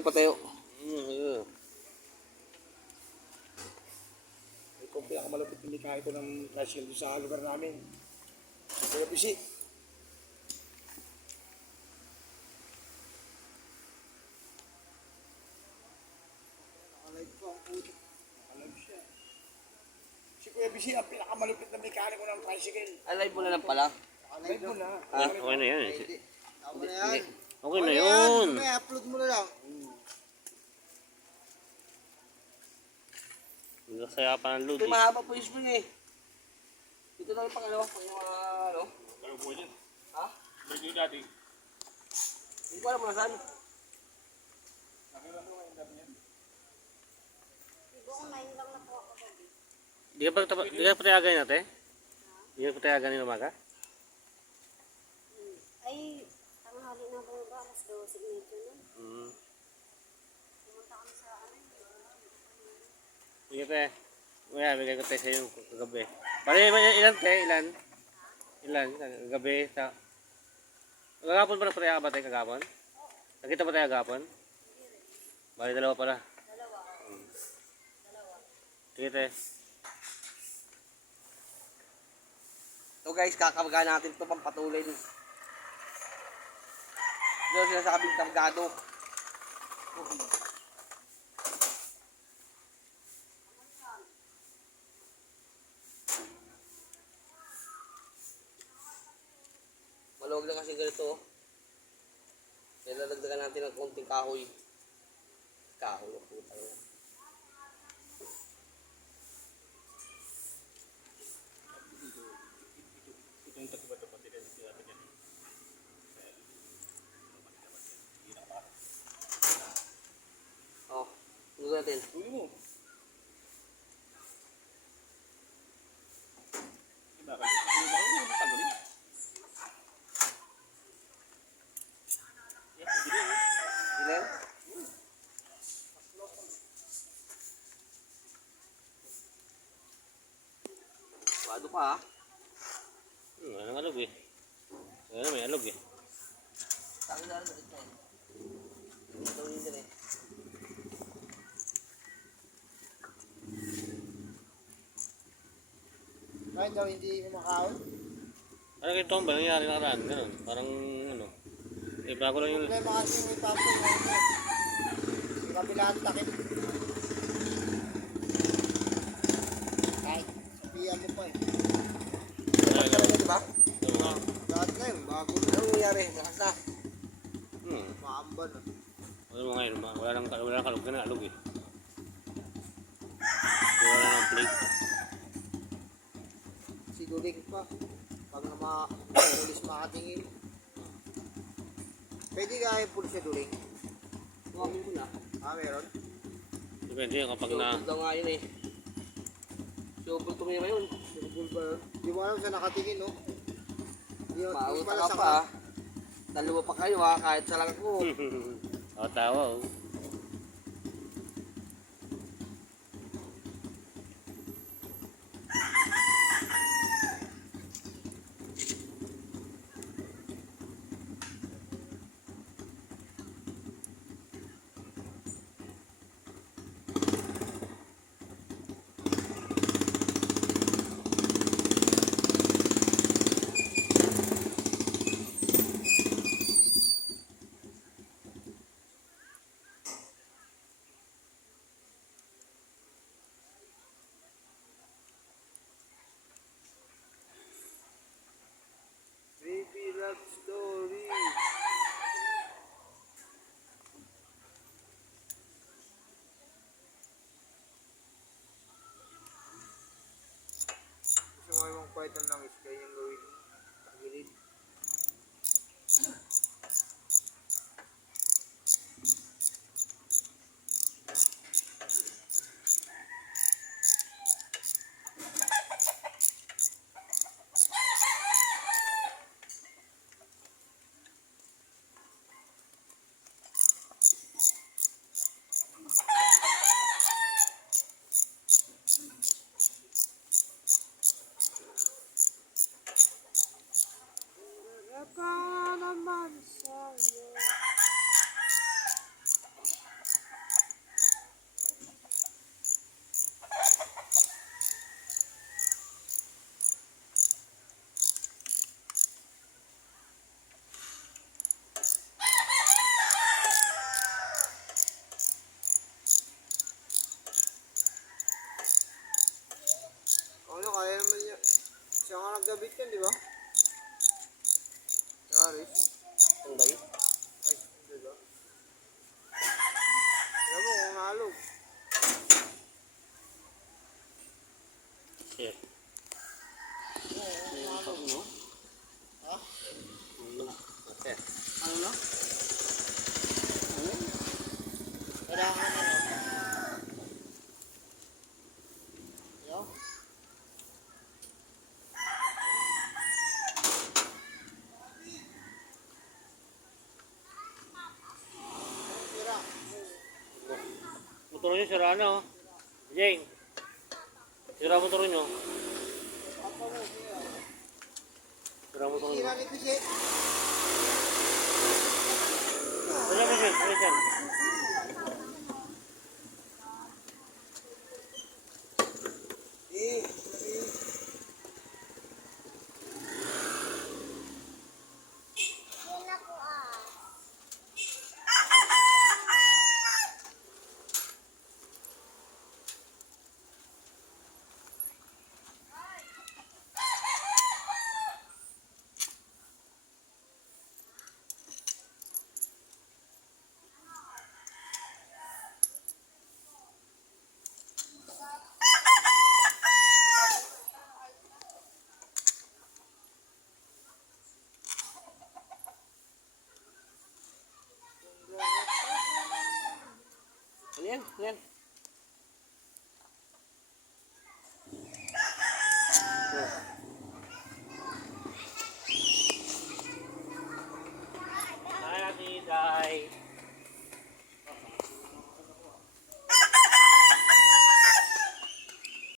na patayo. Ito ang pinakamalapit na mika ito ng tricycle sa lugar namin. Kuya Bisi. Nakalive ko ang puto. Nakalive siya. Si Kuya Bisi ang pinakamalapit na mekaniko ng tricycle. Alive mo na lang pala. Live mo na. Okay na yan. Tama na yan. Okay na yun. May upload mo na lang. Nasaya pa ng load Ito eh. mahaba po yung spring eh. Ito na yung pangalawa. Pang mga ano. Ano po yun? Ha? Break yun dati. Hindi ko alam mo na saan. Di ka pa tayagan natin? Di ka pa tayagan ng umaga? Ay, tanghali na po ba? Alas 12 medyo na. Pumunta kami sa ano. Sige te. Maya, bigay ko tayo sa iyo kagabi. Pare, ilan te? Ilan? Ilan? Kagabi sa... Kagapon pa na tayo ba tayo kagapon? Nakita pa tayo kagapon? Bali, dalawa pala. Dalawa. Sige te. So guys, kakabga natin ito pampatuloy. Ito sinasabing kargado. Maluwag na kasi ganito. Kaya lalagdagan natin ng konting kahoy. Kahoy ang putang na. Oh, tunggu natin. Ilan? Wado pa ha? Anong alog eh? Ano may alog eh? Sabi na rin ito. Ito yun din eh. Kahit daw hindi kumakaon. Ano kay Tom ba? Nangyari nakaraan? Ganun. Parang ano. Eh, bago lang yung... Problema kasi may tapos na ito. Yung kabilang takip. Kahit sabihan mo pa eh. Dapat talaga diba? Lahat na yun, bago na. Anong nangyari? Lakas na. Maamban na. Ano mo ngayon? Wala nang kalog ka na. Alog eh. Wala nang plate. Siguling pa. Pag na pulis makatingin. Pwede kaya yung pulis na duling? Buhangin ko na. Meron? Depende yun kapag na... Sobol daw nga yun eh. Sobol tumira yun. Sugul ba yun? Di mo alam sa nakatingin, no? Di Maunta pala ka sa pa ha. Dalawa pa kayo ha, kahit sa lang ko. O, tawa oh. Baby love story. Gusto mo yung python lang is kaya yung gawin mo. Tagilid. yan, di ba? Aris. Ang ba yun? Ay, di ba? Alam mo kung nalog. Shit. No? Ha? Okay. Ano na? Kailangan ano? Yo? Tira. Motor nyo, sira na oh. Jane. Sira motor nyo. Apa mo? Tira. Sira motor nyo. Tira ni Pisi. Wala mo siya, wala siya. Ano yan? Ano yan?